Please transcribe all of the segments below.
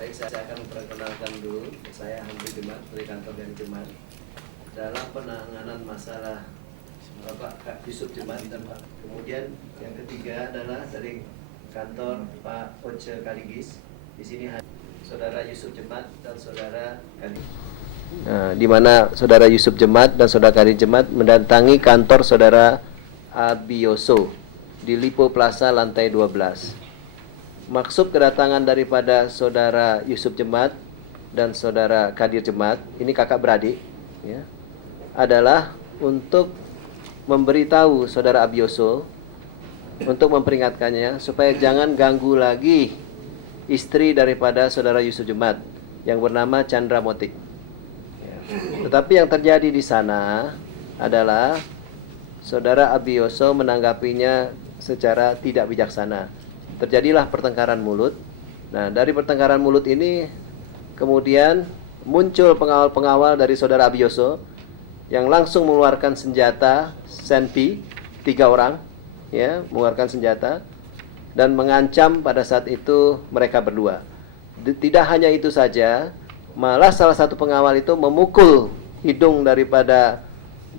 Baik, saya akan memperkenalkan dulu. Saya Hamdi Jemat dari kantor dan Jemat dalam penanganan masalah Bapak Yusuf Jemat, dan kemudian yang ketiga adalah dari kantor Pak Oce Kaligis. Di sini saudara Yusuf Jemat dan saudara Kaligis. Nah, di mana saudara Yusuf Jemat dan saudara Kaligis Jemat mendatangi kantor saudara Abioso di Lipo Plaza lantai 12. Maksud kedatangan daripada saudara Yusuf Jemat dan saudara Kadir Jemat, ini kakak beradik, ya, adalah untuk memberitahu saudara Abioso, untuk memperingatkannya supaya jangan ganggu lagi istri daripada saudara Yusuf Jemat yang bernama Chandra Motik. Ya. Tetapi yang terjadi di sana adalah saudara Abioso menanggapinya secara tidak bijaksana. Terjadilah pertengkaran mulut. Nah, dari pertengkaran mulut ini kemudian muncul pengawal-pengawal dari saudara Abioso yang langsung mengeluarkan senjata senpi, 3 orang, ya, mengeluarkan senjata dan mengancam pada saat itu mereka berdua. Tidak hanya itu saja, malah salah satu pengawal itu memukul hidung daripada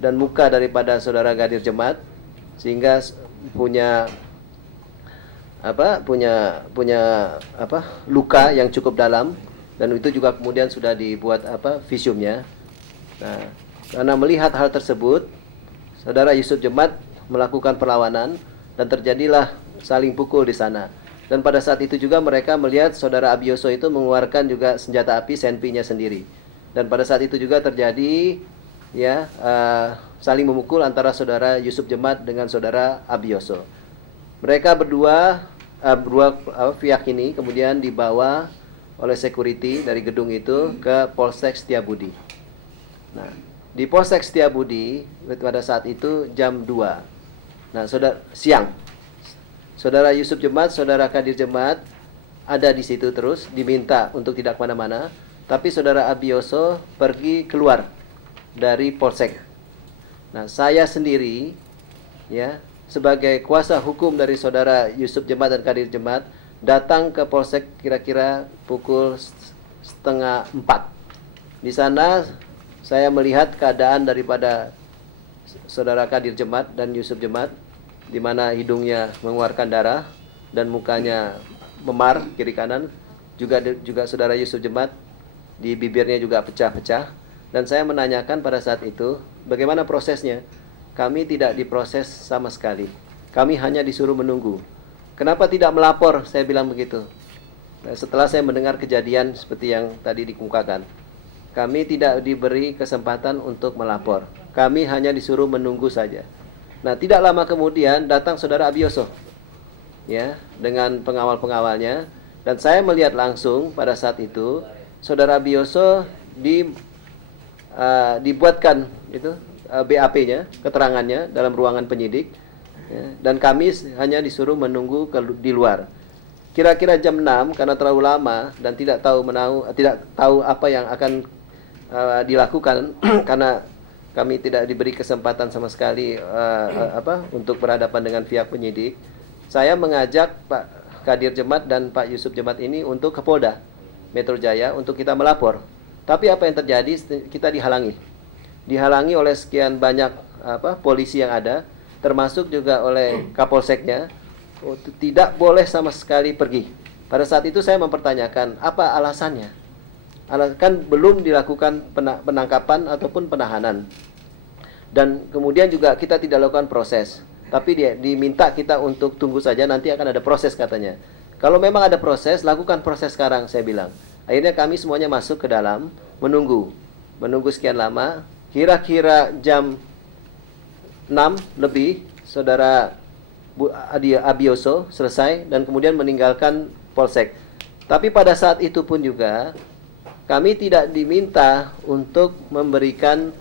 dan muka daripada saudara Kadir Jemat sehingga punya luka yang cukup dalam, dan itu juga kemudian sudah dibuat visumnya. Nah, karena melihat hal tersebut, saudara Yusuf Jemat melakukan perlawanan dan terjadilah saling pukul di sana. Dan pada saat itu juga mereka melihat saudara Abioso itu mengeluarkan juga senjata api senpinya sendiri. Dan pada saat itu juga terjadi saling memukul antara saudara Yusuf Jemat dengan saudara Abioso. Mereka berdua pihak ini kemudian dibawa oleh security dari gedung itu ke Polsek Setiabudi. Nah, di Polsek Setiabudi pada saat itu jam 2. Nah, siang. Saudara Yusuf Jemat, saudara Kadir Jemat ada di situ terus, diminta untuk tidak kemana-mana. Tapi saudara Abioso pergi keluar dari Polsek. Nah, saya sendiri, ya, sebagai kuasa hukum dari saudara Yusuf Jemat dan Kadir Jemat datang ke Polsek kira-kira pukul 3:30. Di sana saya melihat keadaan daripada saudara Kadir Jemat dan Yusuf Jemat, di mana hidungnya mengeluarkan darah dan mukanya memar kiri kanan. Juga saudara Yusuf Jemat di bibirnya juga pecah-pecah. Dan saya menanyakan pada saat itu, bagaimana prosesnya? Kami tidak diproses sama sekali. Kami hanya disuruh menunggu. Kenapa tidak melapor? Saya bilang begitu. Nah, setelah saya mendengar kejadian seperti yang tadi dikemukakan, kami tidak diberi kesempatan untuk melapor. Kami hanya disuruh menunggu saja. Nah, tidak lama kemudian datang saudara Abioso, ya, dengan pengawal-pengawalnya, dan saya melihat langsung pada saat itu saudara Abioso dibuatkan itu BAP-nya, keterangannya dalam ruangan penyidik, ya, dan kami hanya disuruh menunggu di luar. Kira-kira jam 6, karena terlalu lama dan tidak tahu apa yang akan dilakukan karena kami tidak diberi kesempatan sama sekali untuk berhadapan dengan pihak penyidik. Saya mengajak Pak Kadir Jemat dan Pak Yusuf Jemat ini untuk ke Polda Metro Jaya untuk kita melapor. Tapi apa yang terjadi? Kita dihalangi oleh sekian banyak polisi yang ada, termasuk juga oleh Kapolseknya. Tidak boleh sama sekali pergi. Pada saat itu saya mempertanyakan apa alasannya. Kan belum dilakukan penangkapan ataupun penahanan, dan kemudian juga kita tidak lakukan proses, tapi dia diminta kita untuk tunggu saja, nanti akan ada proses katanya. Kalau memang ada proses, lakukan proses sekarang, saya bilang. Akhirnya kami semuanya masuk ke dalam, menunggu sekian lama. Kira-kira jam 6 lebih, saudara Abioso selesai dan kemudian meninggalkan Polsek. Tapi pada saat itu pun juga kami tidak diminta untuk memberikan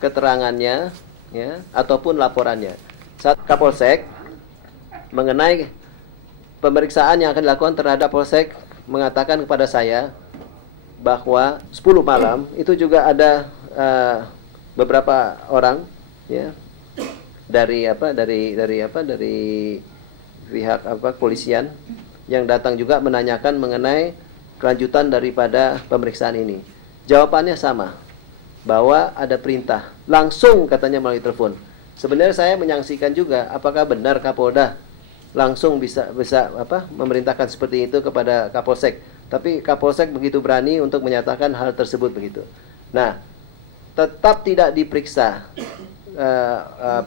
keterangannya, ya, ataupun laporannya. Saat Kapolsek mengenai pemeriksaan yang akan dilakukan terhadap Polsek mengatakan kepada saya bahwa 10 malam itu juga ada beberapa orang, ya, dari pihak kepolisian yang datang juga menanyakan mengenai kelanjutan daripada pemeriksaan ini? Jawabannya sama, bahwa ada perintah langsung katanya melalui telepon. Sebenarnya saya menyaksikan juga apakah benar Kapolda langsung bisa memerintahkan seperti itu kepada Kapolsek. Tapi Kapolsek begitu berani untuk menyatakan hal tersebut begitu. Nah, tetap tidak diperiksa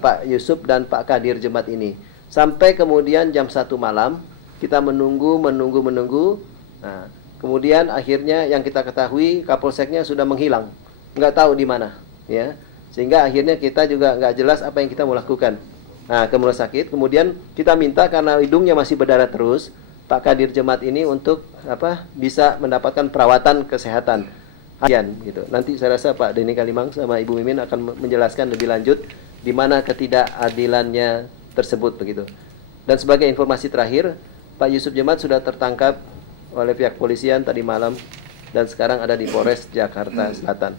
Pak Yusuf dan Pak Kadir Jemaat ini. Sampai kemudian jam 1 malam kita menunggu. Nah, kemudian akhirnya yang kita ketahui Kapolseknya sudah menghilang, nggak tahu di mana, ya. Sehingga akhirnya kita juga nggak jelas apa yang kita mau lakukan. Nah, ke rumah sakit, kemudian kita minta karena hidungnya masih berdarah terus, Pak Kadir Jemaat ini untuk bisa mendapatkan perawatan kesehatan. Gitu. Nanti saya rasa Pak Denny Kalimang sama Ibu Mimin akan menjelaskan lebih lanjut di mana ketidakadilannya tersebut begitu. Dan sebagai informasi terakhir, Pak Yusuf Jemaat sudah tertangkap oleh pihak polisian tadi malam dan sekarang ada di Polres Jakarta Selatan.